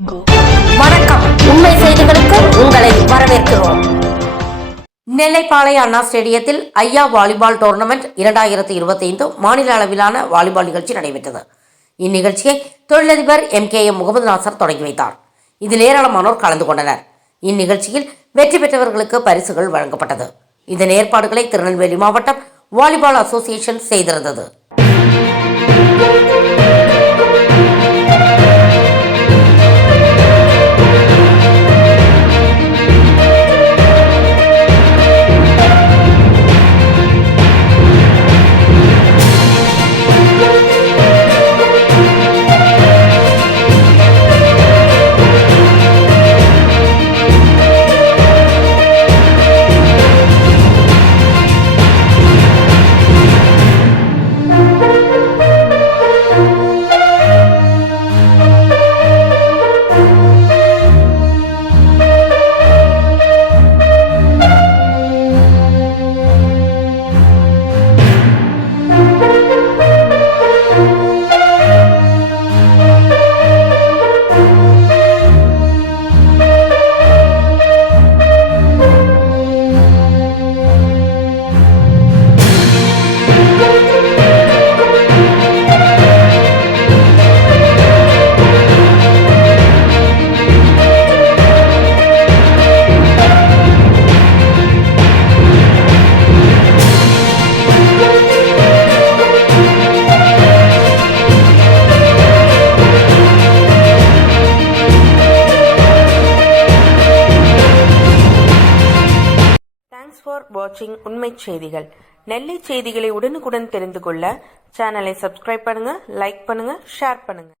வணக்கம். உண்மை செய்திகளுக்கு உங்களை வரவேற்கிறோம். நெல்லை பாளைய அண்ணா ஸ்டேடியத்தில் ஐயா வாலிபால் டோர்னமெண்ட் 2025 மாநில அளவிலான வாலிபால் நிகழ்ச்சி நடைபெற்றது. இந்நிகழ்ச்சியை தொழிலதிபர் MKM முகமது நாசர் தொடங்கி வைத்தார். இதில் ஏராளமானோர் கலந்து கொண்டனர். இந்நிகழ்ச்சியில் வெற்றி பெற்றவர்களுக்கு பரிசுகள் வழங்கப்பட்டது. இதன் ஏற்பாடுகளை திருநெல்வேலி மாவட்டம் வாலிபால் அசோசியேஷன் செய்திருந்தது. Thanks for watching உண்மை செய்திகள். நெல்லை செய்திகளை உடனுக்குடன் தெரிந்து கொள்ள சேனலை சப்ஸ்கிரைப் பண்ணுங்க, லைக் பண்ணுங்க, ஷேர் பண்ணுங்க.